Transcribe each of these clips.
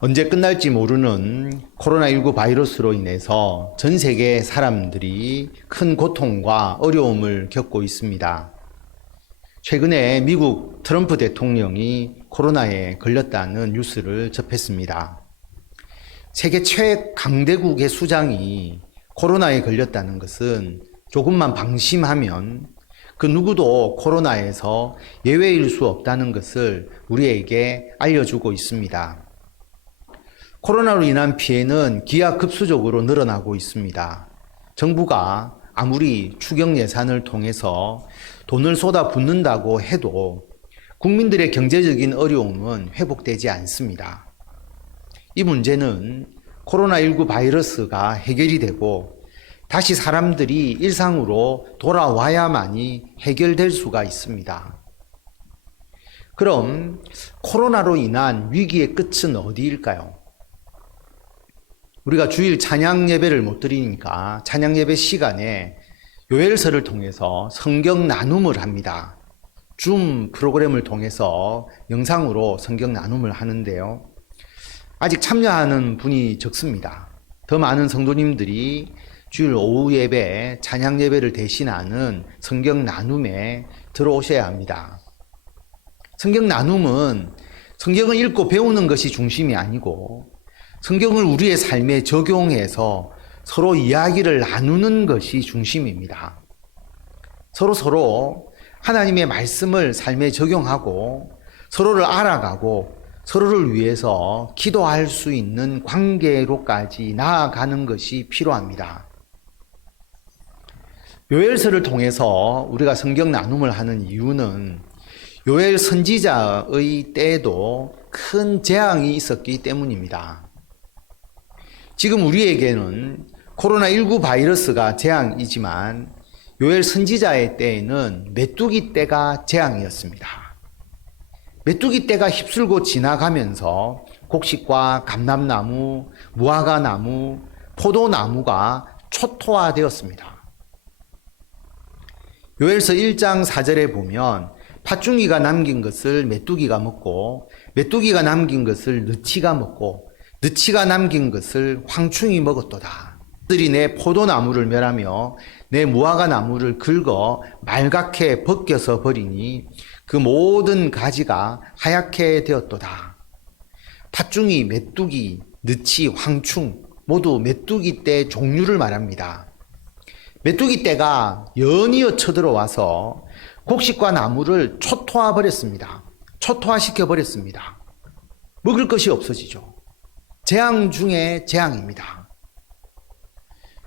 언제 끝날지 모르는 코로나19 바이러스로 인해서 전 세계 사람들이 큰 고통과 어려움을 겪고 있습니다. 최근에 미국 트럼프 대통령이 코로나에 걸렸다는 뉴스를 접했습니다. 세계 최강대국의 수장이 코로나에 걸렸다는 것은 조금만 방심하면 그 누구도 코로나에서 예외일 수 없다는 것을 우리에게 알려주고 있습니다. 코로나로 인한 피해는 기하급수적으로 늘어나고 있습니다. 정부가 아무리 추경 예산을 통해서 돈을 쏟아붓는다고 해도 국민들의 경제적인 어려움은 회복되지 않습니다. 이 문제는 코로나19 바이러스가 해결이 되고 다시 사람들이 일상으로 돌아와야만이 해결될 수가 있습니다. 그럼 코로나로 인한 위기의 끝은 어디일까요? 우리가 주일 찬양 예배를 못 드리니까 찬양 예배 시간에 요엘서를 통해서 성경 나눔을 합니다. 줌 프로그램을 통해서 영상으로 성경 나눔을 하는데요. 아직 참여하는 분이 적습니다. 더 많은 성도님들이 주일 오후 예배, 찬양 예배를 대신하는 성경 나눔에 들어오셔야 합니다. 성경 나눔은 성경을 읽고 배우는 것이 중심이 아니고 성경을 우리의 삶에 적용해서 서로 이야기를 나누는 것이 중심입니다. 서로 하나님의 말씀을 삶에 적용하고 서로를 알아가고 서로를 위해서 기도할 수 있는 관계로까지 나아가는 것이 필요합니다. 요엘서를 통해서 우리가 성경 나눔을 하는 이유는 요엘 선지자의 때에도 큰 재앙이 있었기 때문입니다. 지금 우리에게는 코로나19 바이러스가 재앙이지만 요엘 선지자의 때에는 메뚜기 떼가 재앙이었습니다. 메뚜기 떼가 휩쓸고 지나가면서 곡식과 감람나무, 무화과나무, 포도나무가 초토화되었습니다. 요엘서 1장 4절에 보면 팥중이가 남긴 것을 메뚜기가 먹고 메뚜기가 남긴 것을 느치가 먹고 느치가 남긴 것을 황충이 먹었도다. 들이 내 포도나무를 멸하며 내 무화과나무를 긁어 말갛게 벗겨서 버리니 그 모든 가지가 하얗게 되었도다. 팥중이, 메뚜기, 느치, 황충 모두 메뚜기 떼 종류를 말합니다. 메뚜기 떼가 연이어 쳐들어와서 곡식과 나무를 초토화 버렸습니다. 초토화시켜 버렸습니다. 먹을 것이 없어지죠. 재앙 중에 재앙입니다.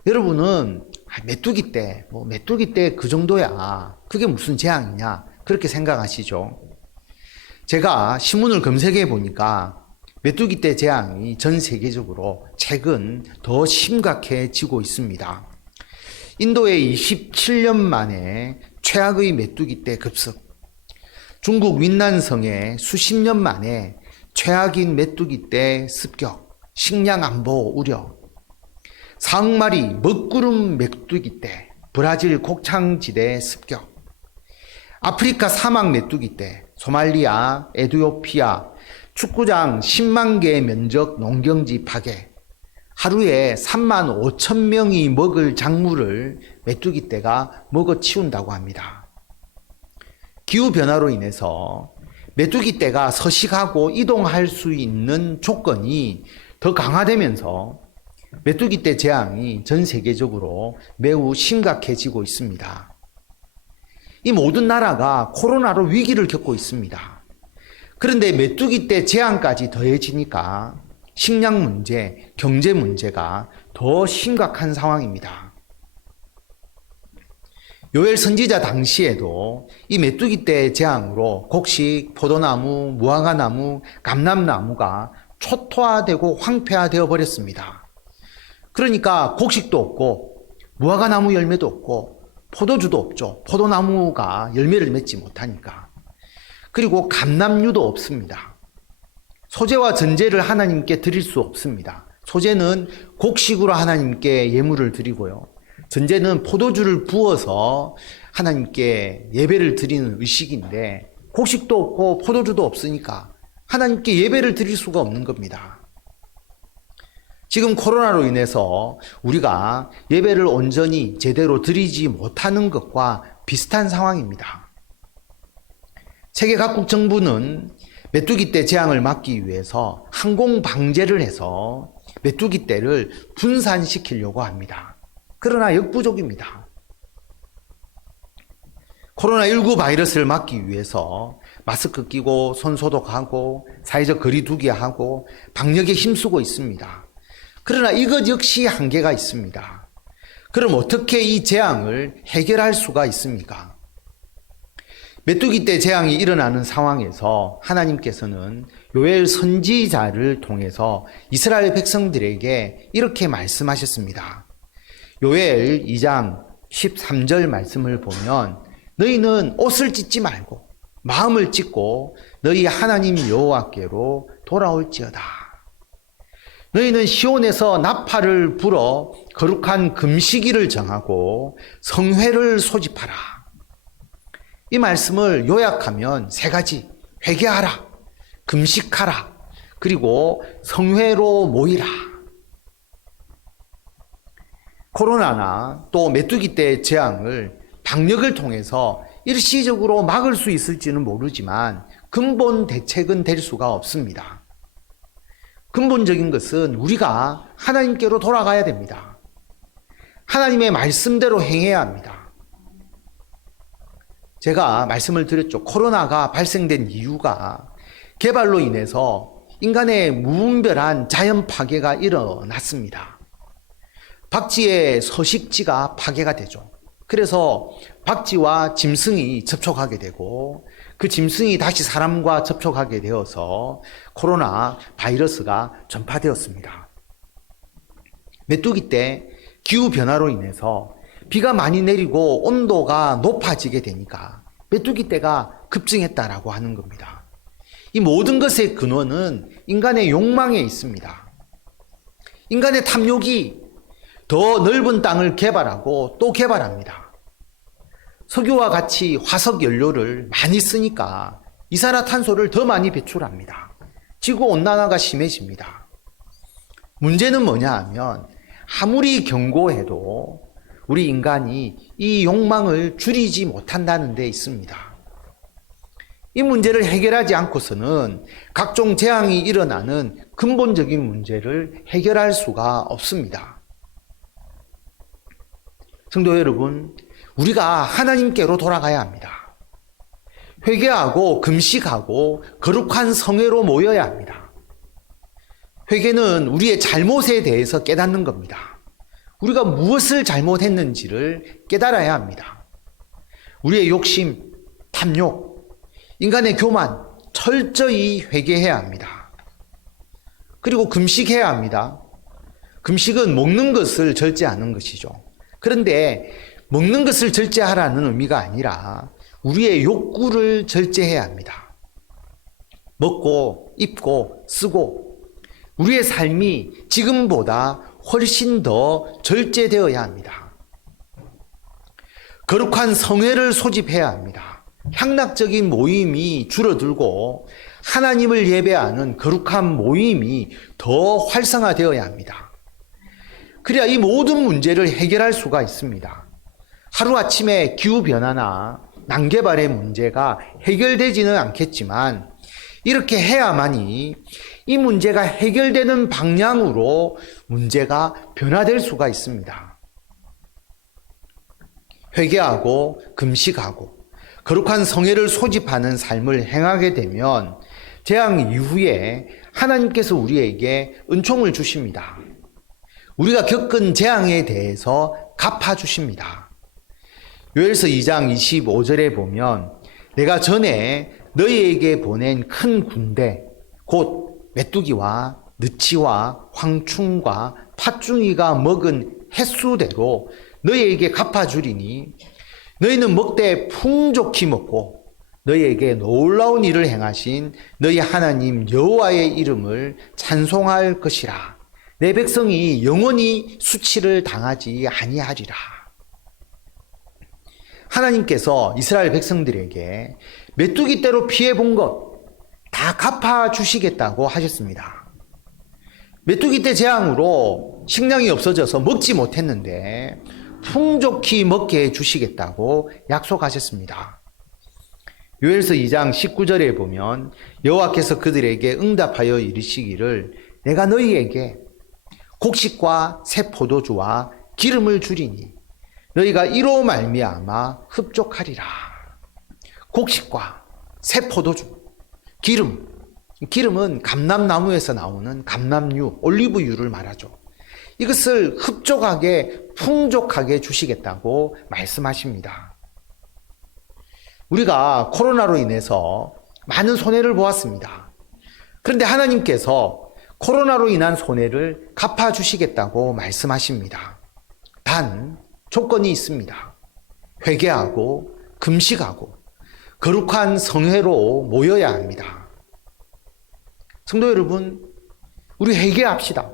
여러분은 메뚜기 떼, 메뚜기 떼 그 정도야. 그게 무슨 재앙이냐? 그렇게 생각하시죠. 제가 신문을 검색해 보니까 메뚜기 떼 재앙이 전 세계적으로 최근 더 심각해지고 있습니다. 인도에 27년 만에 최악의 메뚜기 떼 급습, 중국 윈난성에 수십 년 만에 최악인 메뚜기 떼 습격, 식량 안보 우려, 4억 마리 먹구름 메뚜기 떼, 브라질 곡창지대 습격, 아프리카 사막 메뚜기 떼, 소말리아, 에티오피아, 축구장 10만 개 면적 농경지 파괴, 하루에 3만 5천 명이 먹을 작물을 메뚜기 떼가 먹어치운다고 합니다. 기후변화로 인해서 메뚜기 떼가 서식하고 이동할 수 있는 조건이 더 강화되면서 메뚜기 떼 재앙이 전 세계적으로 매우 심각해지고 있습니다. 이 모든 나라가 코로나로 위기를 겪고 있습니다. 그런데 메뚜기 떼 재앙까지 더해지니까 식량 문제, 경제 문제가 더 심각한 상황입니다. 요엘 선지자 당시에도 이 메뚜기 떼 재앙으로 곡식, 포도나무, 무화과나무, 감람나무가 초토화되고 황폐화되어 버렸습니다. 그러니까 곡식도 없고 무화과나무 열매도 없고 포도주도 없죠. 포도나무가 열매를 맺지 못하니까. 그리고 감람류도 없습니다. 소재와 전제를 하나님께 드릴 수 없습니다. 소재는 곡식으로 하나님께 예물을 드리고요. 전제는 포도주를 부어서 하나님께 예배를 드리는 의식인데 곡식도 없고 포도주도 없으니까 하나님께 예배를 드릴 수가 없는 겁니다. 지금 코로나로 인해서 우리가 예배를 온전히 제대로 드리지 못하는 것과 비슷한 상황입니다. 세계 각국 정부는 메뚜기 떼 재앙을 막기 위해서 항공 방제를 해서 메뚜기 떼를 분산시키려고 합니다. 그러나 역부족입니다. 코로나19 바이러스를 막기 위해서 마스크 끼고 손 소독하고 사회적 거리 두기 하고 방역에 힘쓰고 있습니다. 그러나 이것 역시 한계가 있습니다. 그럼 어떻게 이 재앙을 해결할 수가 있습니까? 메뚜기 떼 재앙이 일어나는 상황에서 하나님께서는 요엘 선지자를 통해서 이스라엘 백성들에게 이렇게 말씀하셨습니다. 요엘 2장 13절 말씀을 보면 너희는 옷을 찢지 말고 마음을 찢고 너희 하나님 여호와께로 돌아올지어다. 너희는 시온에서 나팔을 불어 거룩한 금식일을 정하고 성회를 소집하라. 이 말씀을 요약하면 세 가지: 회개하라, 금식하라, 그리고 성회로 모이라. 코로나나 또 메뚜기 떼 재앙을 방역을 통해서 일시적으로 막을 수 있을지는 모르지만 근본 대책은 될 수가 없습니다. 근본적인 것은 우리가 하나님께로 돌아가야 됩니다. 하나님의 말씀대로 행해야 합니다. 제가 말씀을 드렸죠. 코로나가 발생된 이유가 개발로 인해서 인간의 무분별한 자연 파괴가 일어났습니다. 박쥐의 서식지가 파괴가 되죠. 그래서 박쥐와 짐승이 접촉하게 되고 그 짐승이 다시 사람과 접촉하게 되어서 코로나 바이러스가 전파되었습니다. 메뚜기 때 기후변화로 인해서 비가 많이 내리고 온도가 높아지게 되니까 메뚜기 떼가 급증했다라고 하는 겁니다. 이 모든 것의 근원은 인간의 욕망에 있습니다. 인간의 탐욕이 더 넓은 땅을 개발하고 또 개발합니다. 석유와 같이 화석 연료를 많이 쓰니까 이산화탄소를 더 많이 배출합니다. 지구온난화가 심해집니다. 문제는 뭐냐 하면 아무리 경고해도 우리 인간이 이 욕망을 줄이지 못한다는 데 있습니다. 이 문제를 해결하지 않고서는 각종 재앙이 일어나는 근본적인 문제를 해결할 수가 없습니다. 성도 여러분, 우리가 하나님께로 돌아가야 합니다. 회개하고 금식하고 거룩한 성회로 모여야 합니다. 회개는 우리의 잘못에 대해서 깨닫는 겁니다. 우리가 무엇을 잘못했는지를 깨달아야 합니다. 우리의 욕심, 탐욕, 인간의 교만 철저히 회개해야 합니다. 그리고 금식해야 합니다. 금식은 먹는 것을 절제하는 것이죠. 그런데 먹는 것을 절제하라는 의미가 아니라 우리의 욕구를 절제해야 합니다. 먹고 입고 쓰고 우리의 삶이 지금보다 훨씬 더 절제되어야 합니다. 거룩한 성회를 소집해야 합니다. 향락적인 모임이 줄어들고 하나님을 예배하는 거룩한 모임이 더 활성화되어야 합니다. 그래야 이 모든 문제를 해결할 수가 있습니다. 하루아침에 기후변화나 난개발의 문제가 해결되지는 않겠지만 이렇게 해야만이 이 문제가 해결되는 방향으로 문제가 변화될 수가 있습니다. 회개하고 금식하고 거룩한 성회를 소집하는 삶을 행하게 되면 재앙 이후에 하나님께서 우리에게 은총을 주십니다. 우리가 겪은 재앙에 대해서 갚아주십니다. 요엘서 2장 25절에 보면 내가 전에 너희에게 보낸 큰 군대 곧 메뚜기와 느치와 황충과 팥중이가 먹은 횟수대로 너희에게 갚아주리니 너희는 먹되 풍족히 먹고 너희에게 놀라운 일을 행하신 너희 하나님 여호와의 이름을 찬송할 것이라. 내 백성이 영원히 수치를 당하지 아니하리라. 하나님께서 이스라엘 백성들에게 메뚜기 떼로 피해 본 것 다 갚아주시겠다고 하셨습니다. 메뚜기 떼 재앙으로 식량이 없어져서 먹지 못했는데 풍족히 먹게 해주시겠다고 약속하셨습니다. 요엘서 2장 19절에 보면 여호와께서 그들에게 응답하여 이르시기를 내가 너희에게 곡식과 새 포도주와 기름을 주리니 너희가 이로 말미암아 흡족하리라. 곡식과 새 포도주, 기름은 감람나무에서 나오는 감람유, 올리브유를 말하죠. 이것을 흡족하게 풍족하게 주시겠다고 말씀하십니다. 우리가 코로나로 인해서 많은 손해를 보았습니다. 그런데 하나님께서 코로나로 인한 손해를 갚아주시겠다고 말씀하십니다. 단 조건이 있습니다. 회개하고 금식하고 거룩한 성회로 모여야 합니다. 성도 여러분, 우리 회개합시다.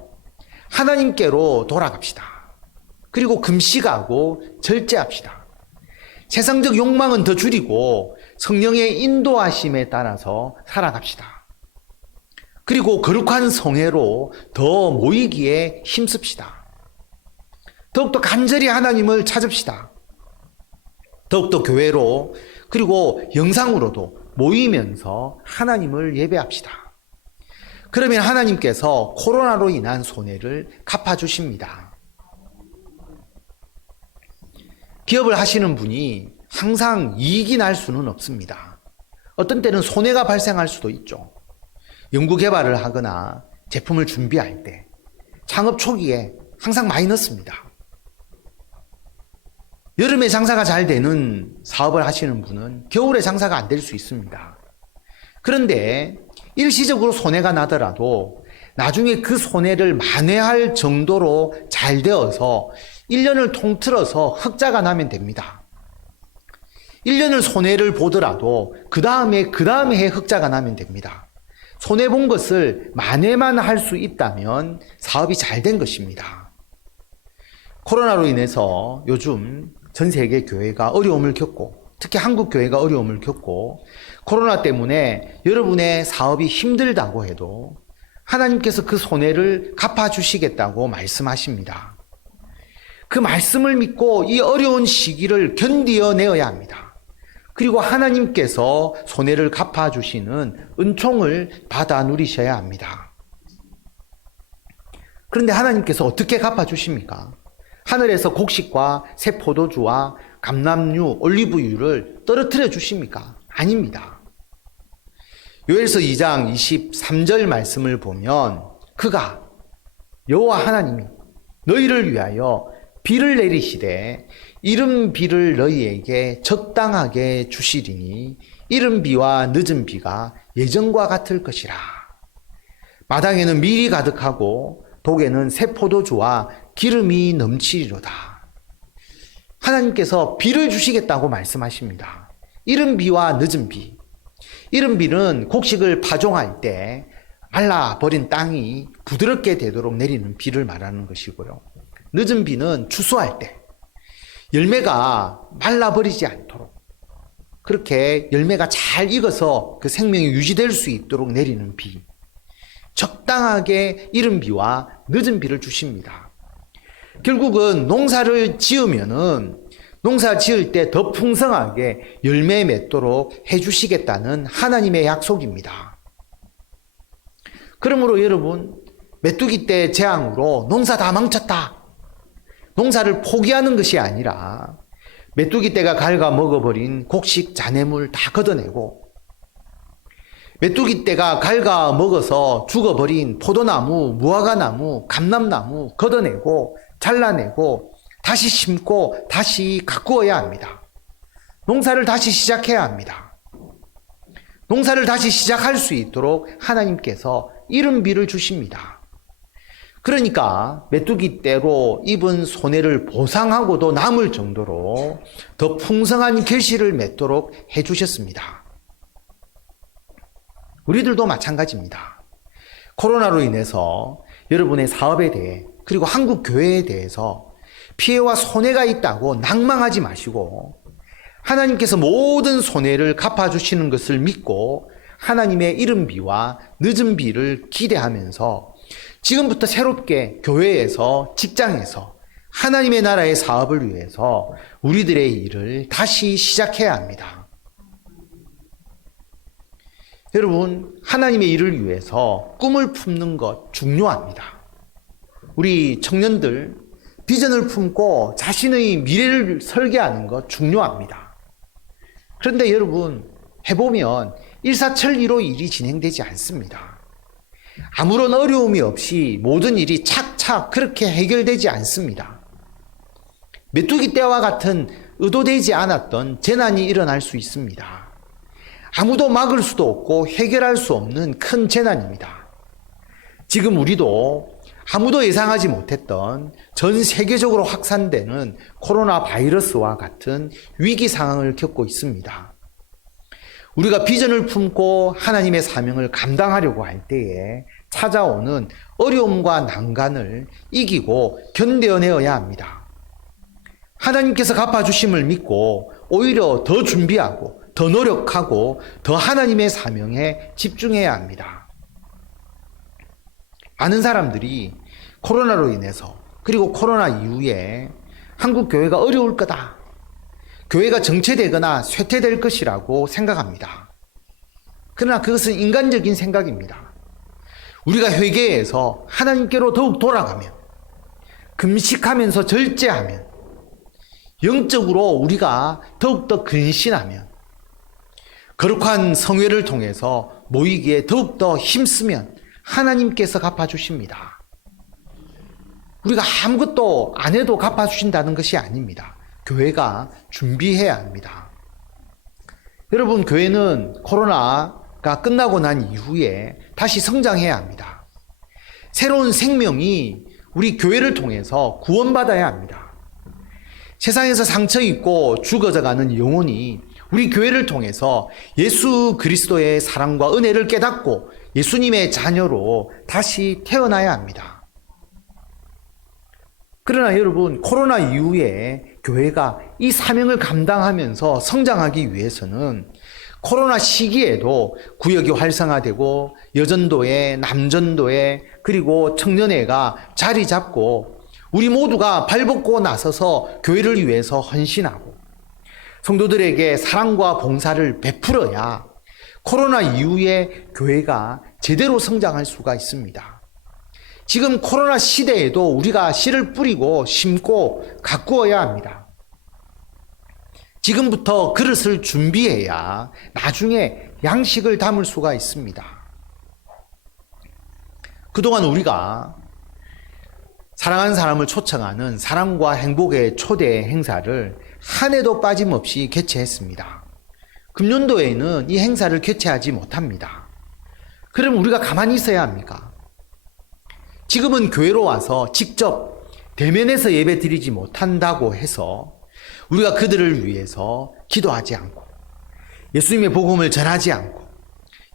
하나님께로 돌아갑시다. 그리고 금식하고 절제합시다. 세상적 욕망은 더 줄이고 성령의 인도하심에 따라서 살아갑시다. 그리고 거룩한 성회로 더 모이기에 힘씁시다. 더욱더 간절히 하나님을 찾읍시다. 더욱더 교회로 그리고 영상으로도 모이면서 하나님을 예배합시다. 그러면 하나님께서 코로나로 인한 손해를 갚아주십니다. 기업을 하시는 분이 항상 이익이 날 수는 없습니다. 어떤 때는 손해가 발생할 수도 있죠. 연구 개발을 하거나 제품을 준비할 때 창업 초기에 항상 마이너스입니다. 여름에 장사가 잘 되는 사업을 하시는 분은 겨울에 장사가 안 될 수 있습니다. 그런데 일시적으로 손해가 나더라도 나중에 그 손해를 만회할 정도로 잘 되어서 1년을 통틀어서 흑자가 나면 됩니다. 1년을 손해를 보더라도 그 다음에 해 흑자가 나면 됩니다. 손해본 것을 만회만 할 수 있다면 사업이 잘 된 것입니다. 코로나로 인해서 요즘 전 세계 교회가 어려움을 겪고 특히 한국 교회가 어려움을 겪고 코로나 때문에 여러분의 사업이 힘들다고 해도 하나님께서 그 손해를 갚아주시겠다고 말씀하십니다. 그 말씀을 믿고 이 어려운 시기를 견디어내어야 합니다. 그리고 하나님께서 손해를 갚아주시는 은총을 받아 누리셔야 합니다. 그런데 하나님께서 어떻게 갚아주십니까? 하늘에서 곡식과 새 포도주와 감람유, 올리브유를 떨어뜨려 주십니까? 아닙니다. 요엘서 2장 23절 말씀을 보면 그가 여호와 하나님이 너희를 위하여 비를 내리시되 이른 비를 너희에게 적당하게 주시리니 이른 비와 늦은 비가 예전과 같을 것이라. 마당에는 밀이 가득하고 독에는 새 포도주와 기름이 넘치리로다. 하나님께서 비를 주시겠다고 말씀하십니다. 이른 비와 늦은 비. 이른 비는 곡식을 파종할 때 말라버린 땅이 부드럽게 되도록 내리는 비를 말하는 것이고요. 늦은 비는 추수할 때 열매가 말라버리지 않도록 그렇게 열매가 잘 익어서 그 생명이 유지될 수 있도록 내리는 비. 적당하게 이른 비와 늦은 비를 주십니다. 결국은 농사를 지으면은 농사 지을 때 더 풍성하게 열매 맺도록 해주시겠다는 하나님의 약속입니다. 그러므로 여러분, 메뚜기 떼 재앙으로 농사 다 망쳤다. 농사를 포기하는 것이 아니라 메뚜기 떼가 갉아 먹어버린 곡식 잔해물 다 걷어내고 메뚜기 떼가 갉아 먹어서 죽어버린 포도나무, 무화과나무, 감람나무 걷어내고 잘라내고 다시 심고 다시 가꾸어야 합니다. 농사를 다시 시작해야 합니다. 농사를 다시 시작할 수 있도록 하나님께서 이른 비를 주십니다. 그러니까 메뚜기 떼로 입은 손해를 보상하고도 남을 정도로 더 풍성한 결실을 맺도록 해주셨습니다. 우리들도 마찬가지입니다. 코로나로 인해서 여러분의 사업에 대해 그리고 한국 교회에 대해서 피해와 손해가 있다고 낭망하지 마시고 하나님께서 모든 손해를 갚아주시는 것을 믿고 하나님의 이른 비와 늦은 비를 기대하면서 지금부터 새롭게 교회에서, 직장에서 하나님의 나라의 사업을 위해서 우리들의 일을 다시 시작해야 합니다. 여러분, 하나님의 일을 위해서 꿈을 품는 것 중요합니다. 우리 청년들 비전을 품고 자신의 미래를 설계하는 것 중요합니다. 그런데 여러분, 해보면 일사천리로 일이 진행되지 않습니다. 아무런 어려움이 없이 모든 일이 착착 그렇게 해결되지 않습니다. 메뚜기 떼와 같은 의도되지 않았던 재난이 일어날 수 있습니다. 아무도 막을 수도 없고 해결할 수 없는 큰 재난입니다. 지금 우리도 아무도 예상하지 못했던 전 세계적으로 확산되는 코로나 바이러스와 같은 위기 상황을 겪고 있습니다. 우리가 비전을 품고 하나님의 사명을 감당하려고 할 때에 찾아오는 어려움과 난간을 이기고 견뎌내어야 합니다. 하나님께서 갚아주심을 믿고 오히려 더 준비하고 더 노력하고 더 하나님의 사명에 집중해야 합니다. 많은 사람들이 코로나로 인해서 그리고 코로나 이후에 한국 교회가 어려울 거다, 교회가 정체되거나 쇠퇴될 것이라고 생각합니다. 그러나 그것은 인간적인 생각입니다. 우리가 회개해서 하나님께로 더욱 돌아가면, 금식하면서 절제하면, 영적으로 우리가 더욱더 근신하면, 거룩한 성회를 통해서 모이기에 더욱더 힘쓰면 하나님께서 갚아주십니다. 우리가 아무것도 안 해도 갚아주신다는 것이 아닙니다. 교회가 준비해야 합니다. 여러분, 교회는 코로나가 끝나고 난 이후에 다시 성장해야 합니다. 새로운 생명이 우리 교회를 통해서 구원받아야 합니다. 세상에서 상처 입고 죽어져가는 영혼이 우리 교회를 통해서 예수 그리스도의 사랑과 은혜를 깨닫고 예수님의 자녀로 다시 태어나야 합니다. 그러나 여러분, 코로나 이후에 교회가 이 사명을 감당하면서 성장하기 위해서는 코로나 시기에도 구역이 활성화되고 여전도회, 남전도회, 그리고 청년회가 자리 잡고 우리 모두가 발벗고 나서서 교회를 위해서 헌신하고 성도들에게 사랑과 봉사를 베풀어야 코로나 이후에 교회가 제대로 성장할 수가 있습니다. 지금 코로나 시대에도 우리가 씨를 뿌리고 심고 가꾸어야 합니다. 지금부터 그릇을 준비해야 나중에 양식을 담을 수가 있습니다. 그동안 우리가 사랑하는 사람을 초청하는 사랑과 행복의 초대 행사를 한 해도 빠짐없이 개최했습니다. 금년도에는 이 행사를 개최하지 못합니다. 그럼 우리가 가만히 있어야 합니까? 지금은 교회로 와서 직접 대면해서 예배 드리지 못한다고 해서 우리가 그들을 위해서 기도하지 않고 예수님의 복음을 전하지 않고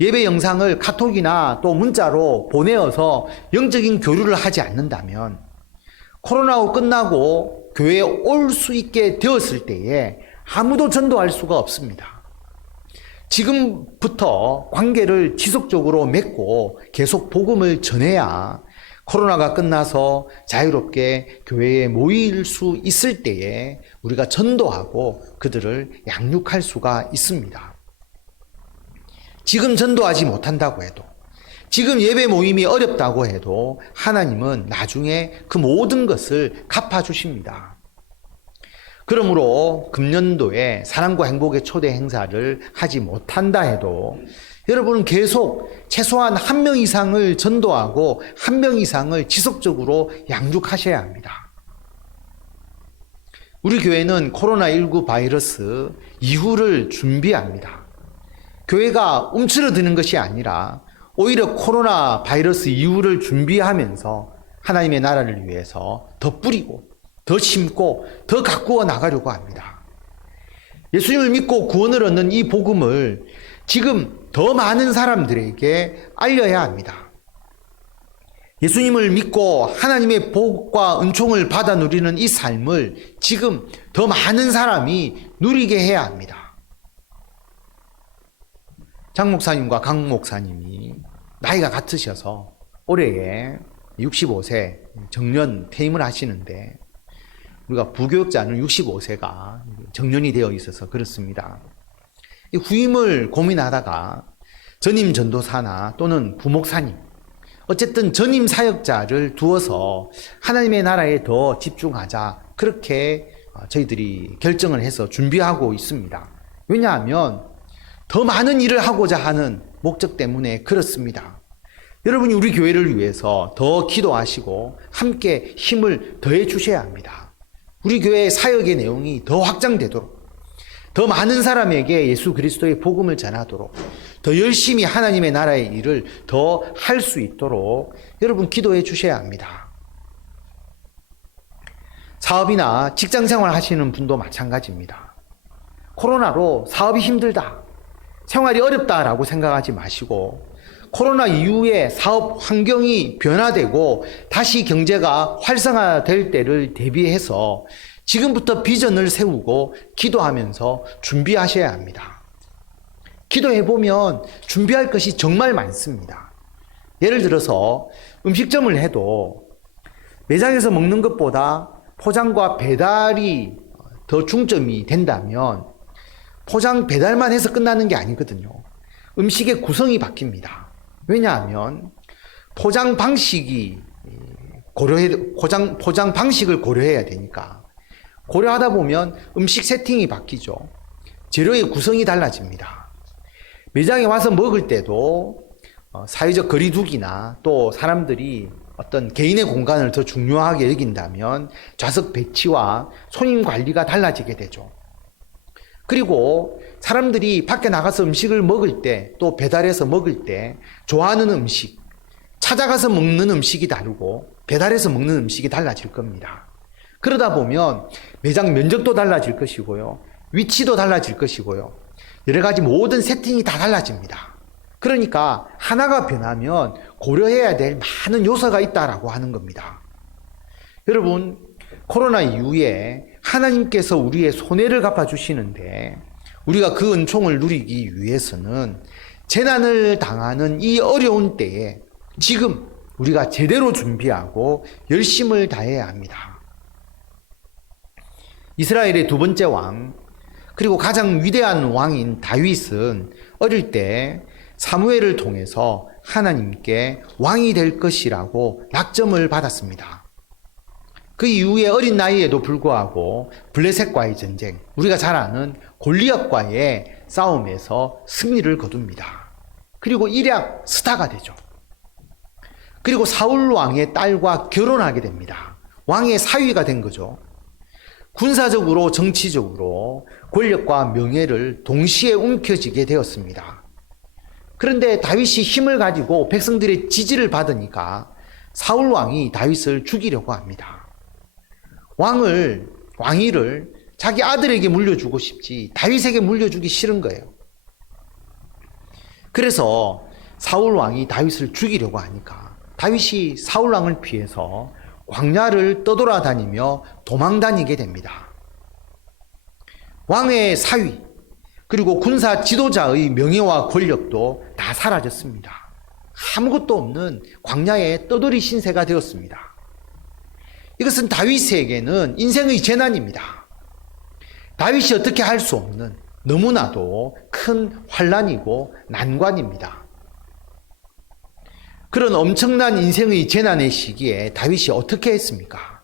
예배 영상을 카톡이나 또 문자로 보내어서 영적인 교류를 하지 않는다면 코로나가 끝나고 교회에 올 수 있게 되었을 때에 아무도 전도할 수가 없습니다. 지금부터 관계를 지속적으로 맺고 계속 복음을 전해야 코로나가 끝나서 자유롭게 교회에 모일 수 있을 때에 우리가 전도하고 그들을 양육할 수가 있습니다. 지금 전도하지 못한다고 해도, 지금 예배 모임이 어렵다고 해도 하나님은 나중에 그 모든 것을 갚아주십니다. 그러므로 금년도에 사랑과 행복의 초대 행사를 하지 못한다 해도 여러분은 계속 최소한 한 명 이상을 전도하고 한 명 이상을 지속적으로 양육하셔야 합니다. 우리 교회는 코로나19 바이러스 이후를 준비합니다. 교회가 움츠러드는 것이 아니라 오히려 코로나 바이러스 이후를 준비하면서 하나님의 나라를 위해서 더 뿌리고 더 심고 더 가꾸어 나가려고 합니다. 예수님을 믿고 구원을 얻는 이 복음을 지금 더 많은 사람들에게 알려야 합니다. 예수님을 믿고 하나님의 복과 은총을 받아 누리는 이 삶을 지금 더 많은 사람이 누리게 해야 합니다. 장 목사님과 강 목사님이 나이가 같으셔서 올해에 65세 정년 퇴임을 하시는데 우리가 부교육자는 65세가 정년이 되어 있어서 그렇습니다. 이 후임을 고민하다가 전임 전도사나 또는 부목사님, 어쨌든 전임 사역자를 두어서 하나님의 나라에 더 집중하자, 그렇게 저희들이 결정을 해서 준비하고 있습니다. 왜냐하면 더 많은 일을 하고자 하는 목적 때문에 그렇습니다. 여러분이 우리 교회를 위해서 더 기도하시고 함께 힘을 더해 주셔야 합니다. 우리 교회의 사역의 내용이 더 확장되도록, 더 많은 사람에게 예수 그리스도의 복음을 전하도록, 더 열심히 하나님의 나라의 일을 더 할 수 있도록 여러분 기도해 주셔야 합니다. 사업이나 직장 생활 하시는 분도 마찬가지입니다. 코로나로 사업이 힘들다, 생활이 어렵다라고 생각하지 마시고, 코로나 이후에 사업 환경이 변화되고 다시 경제가 활성화될 때를 대비해서 지금부터 비전을 세우고 기도하면서 준비하셔야 합니다. 기도해보면 준비할 것이 정말 많습니다. 예를 들어서 음식점을 해도 매장에서 먹는 것보다 포장과 배달이 더 중점이 된다면 포장 배달만 해서 끝나는 게 아니거든요. 음식의 구성이 바뀝니다. 왜냐하면 포장 방식을 고려해야 되니까, 고려하다 보면 음식 세팅이 바뀌죠. 재료의 구성이 달라집니다. 매장에 와서 먹을 때도 사회적 거리두기나 또 사람들이 어떤 개인의 공간을 더 중요하게 여긴다면 좌석 배치와 손님 관리가 달라지게 되죠. 그리고 사람들이 밖에 나가서 음식을 먹을 때, 또 배달해서 먹을 때 좋아하는 음식, 찾아가서 먹는 음식이 다르고 배달해서 먹는 음식이 달라질 겁니다. 그러다 보면 매장 면적도 달라질 것이고요, 위치도 달라질 것이고요, 여러 가지 모든 세팅이 다 달라집니다. 그러니까 하나가 변하면 고려해야 될 많은 요소가 있다라고 하는 겁니다. 여러분, 코로나 이후에 하나님께서 우리의 손해를 갚아주시는데 우리가 그 은총을 누리기 위해서는 재난을 당하는 이 어려운 때에 지금 우리가 제대로 준비하고 열심을 다해야 합니다. 이스라엘의 두 번째 왕, 그리고 가장 위대한 왕인 다윗은 어릴 때 사무엘을 통해서 하나님께 왕이 될 것이라고 낙점을 받았습니다. 그 이후에 어린 나이에도 불구하고 블레셋과의 전쟁, 우리가 잘 아는 골리앗과의 싸움에서 승리를 거둡니다. 그리고 일약 스타가 되죠. 그리고 사울 왕의 딸과 결혼하게 됩니다. 왕의 사위가 된 거죠. 군사적으로 정치적으로 권력과 명예를 동시에 움켜쥐게 되었습니다. 그런데 다윗이 힘을 가지고 백성들의 지지를 받으니까 사울 왕이 다윗을 죽이려고 합니다. 왕위를 자기 아들에게 물려주고 싶지 다윗에게 물려주기 싫은 거예요. 그래서 사울 왕이 다윗을 죽이려고 하니까 다윗이 사울 왕을 피해서 광야를 떠돌아다니며 도망다니게 됩니다. 왕의 사위, 그리고 군사 지도자의 명예와 권력도 다 사라졌습니다. 아무것도 없는 광야의 떠돌이 신세가 되었습니다. 이것은 다윗에게는 인생의 재난입니다. 다윗이 어떻게 할 수 없는 너무나도 큰 환난이고 난관입니다. 그런 엄청난 인생의 재난의 시기에 다윗이 어떻게 했습니까?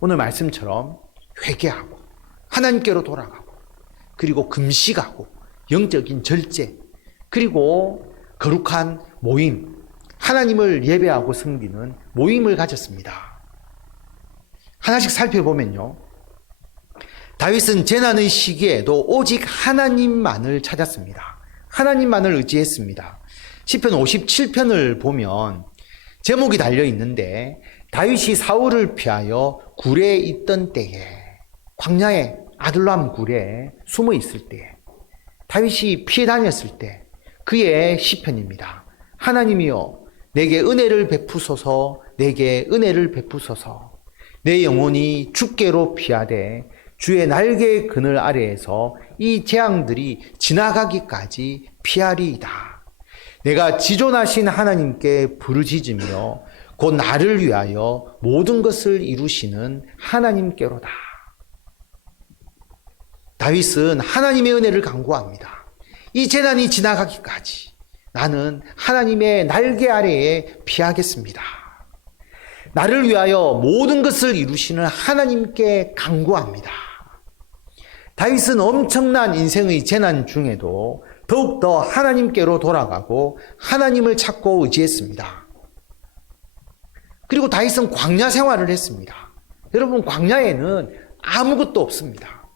오늘 말씀처럼 회개하고 하나님께로 돌아가고, 그리고 금식하고 영적인 절제, 그리고 거룩한 모임, 하나님을 예배하고 섬기는 모임을 가졌습니다. 하나씩 살펴보면요, 다윗은 재난의 시기에도 오직 하나님만을 찾았습니다. 하나님만을 의지했습니다. 시편 57편을 보면 제목이 달려 있는데, 다윗이 사울을 피하여 굴에 있던 때에, 광야의 아둘람 굴에 숨어 있을 때에, 다윗이 피해 다녔을 때 그의 시편입니다. 하나님이여 내게 은혜를 베푸소서, 내게 은혜를 베푸소서. 내 영혼이 주께로 피하되 주의 날개의 그늘 아래에서 이 재앙들이 지나가기까지 피하리이다. 내가 지존하신 하나님께 부르짖으며 곧 나를 위하여 모든 것을 이루시는 하나님께로다. 다윗은 하나님의 은혜를 간구합니다. 이 재난이 지나가기까지 나는 하나님의 날개 아래에 피하겠습니다. 나를 위하여 모든 것을 이루시는 하나님께 간구합니다. 다윗은 엄청난 인생의 재난 중에도 더욱더 하나님께로 돌아가고 하나님을 찾고 의지했습니다. 그리고 다윗은 광야 생활을 했습니다. 여러분, 광야에는 아무것도 없습니다.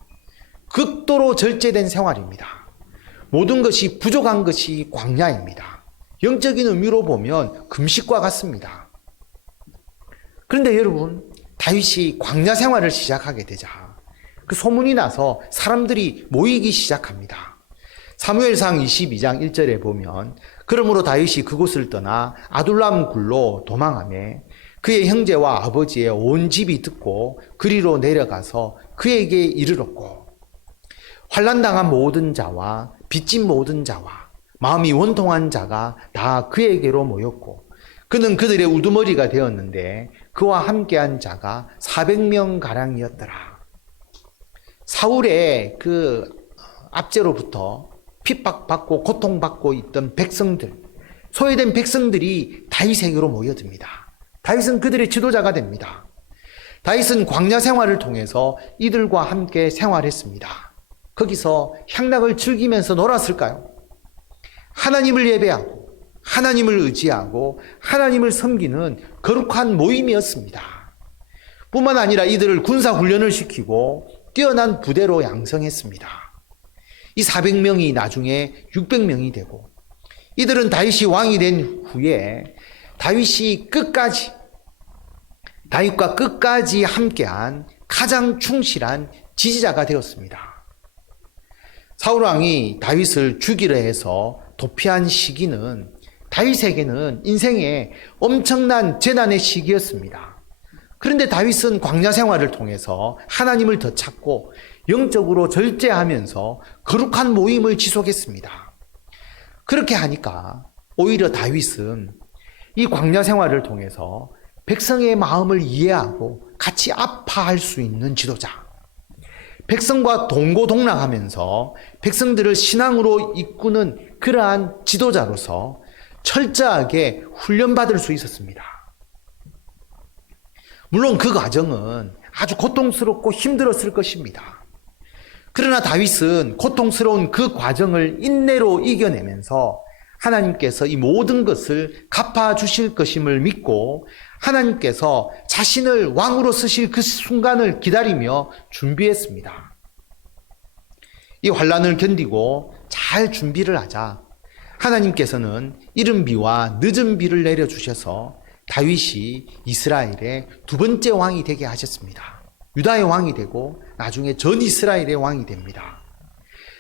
극도로 절제된 생활입니다. 모든 것이 부족한 것이 광야입니다. 영적인 의미로 보면 금식과 같습니다. 그런데 여러분, 다윗이 광야 생활을 시작하게 되자 그 소문이 나서 사람들이 모이기 시작합니다. 사무엘상 22장 1절에 보면 그러므로 다윗이 그곳을 떠나 아둘람 굴로 도망하매 그의 형제와 아버지의 온 집이 듣고 그리로 내려가서 그에게 이르렀고 환난당한 모든 자와 빚진 모든 자와 마음이 원통한 자가 다 그에게로 모였고 그는 그들의 우두머리가 되었는데 그와 함께한 자가 400명 가량이었더라. 사울의 그 압제로부터 핍박받고 고통받고 있던 백성들, 소외된 백성들이 다윗에게로 모여듭니다. 다윗은 그들의 지도자가 됩니다. 다윗은 광야 생활을 통해서 이들과 함께 생활했습니다. 거기서 향락을 즐기면서 놀았을까요? 하나님을 예배하고 하나님을 의지하고 하나님을 섬기는 거룩한 모임이었습니다. 뿐만 아니라 이들을 군사훈련을 시키고 뛰어난 부대로 양성했습니다. 이 400명이 나중에 600명이 되고 이들은 다윗이 왕이 된 후에 다윗과 끝까지 함께한 가장 충실한 지지자가 되었습니다. 사울왕이 다윗을 죽이려 해서 도피한 시기는 다윗에게는 인생의 엄청난 재난의 시기였습니다. 그런데 다윗은 광야 생활을 통해서 하나님을 더 찾고 영적으로 절제하면서 거룩한 모임을 지속했습니다. 그렇게 하니까 오히려 다윗은 이 광야 생활을 통해서 백성의 마음을 이해하고 같이 아파할 수 있는 지도자, 백성과 동고동락하면서 백성들을 신앙으로 이끄는 그러한 지도자로서 철저하게 훈련받을 수 있었습니다. 물론 그 과정은 아주 고통스럽고 힘들었을 것입니다. 그러나 다윗은 고통스러운 그 과정을 인내로 이겨내면서 하나님께서 이 모든 것을 갚아주실 것임을 믿고 하나님께서 자신을 왕으로 쓰실 그 순간을 기다리며 준비했습니다. 이 환난을 견디고 잘 준비를 하자 하나님께서는 이른 비와 늦은 비를 내려주셔서 다윗이 이스라엘의 두 번째 왕이 되게 하셨습니다. 유다의 왕이 되고 나중에 전 이스라엘의 왕이 됩니다.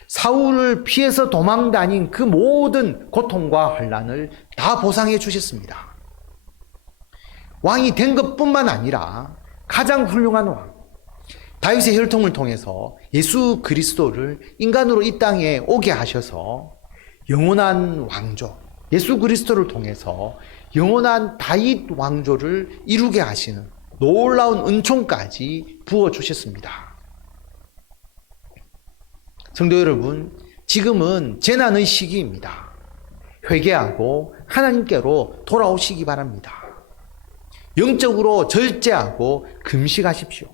사울을 피해서 도망 다닌 그 모든 고통과 환난을 다 보상해 주셨습니다. 왕이 된 것뿐만 아니라 가장 훌륭한 왕, 다윗의 혈통을 통해서 예수 그리스도를 인간으로 이 땅에 오게 하셔서 영원한 왕조, 예수 그리스도를 통해서 영원한 다윗 왕조를 이루게 하시는 놀라운 은총까지 부어주셨습니다. 성도 여러분, 지금은 재난의 시기입니다. 회개하고 하나님께로 돌아오시기 바랍니다. 영적으로 절제하고 금식하십시오.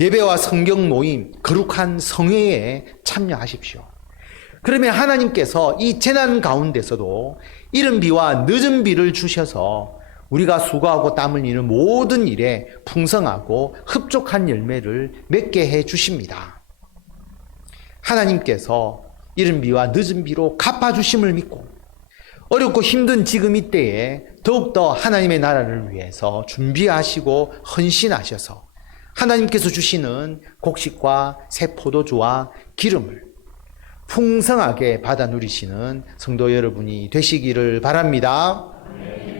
예배와 성경 모임, 거룩한 성회에 참여하십시오. 그러면 하나님께서 이 재난 가운데서도 이른 비와 늦은 비를 주셔서 우리가 수고하고 땀을 흘리는 모든 일에 풍성하고 흡족한 열매를 맺게 해 주십니다. 하나님께서 이른 비와 늦은 비로 갚아주심을 믿고 어렵고 힘든 지금 이때에 더욱더 하나님의 나라를 위해서 준비하시고 헌신하셔서 하나님께서 주시는 곡식과 새 포도주와 기름을 풍성하게 받아 누리시는 성도 여러분이 되시기를 바랍니다.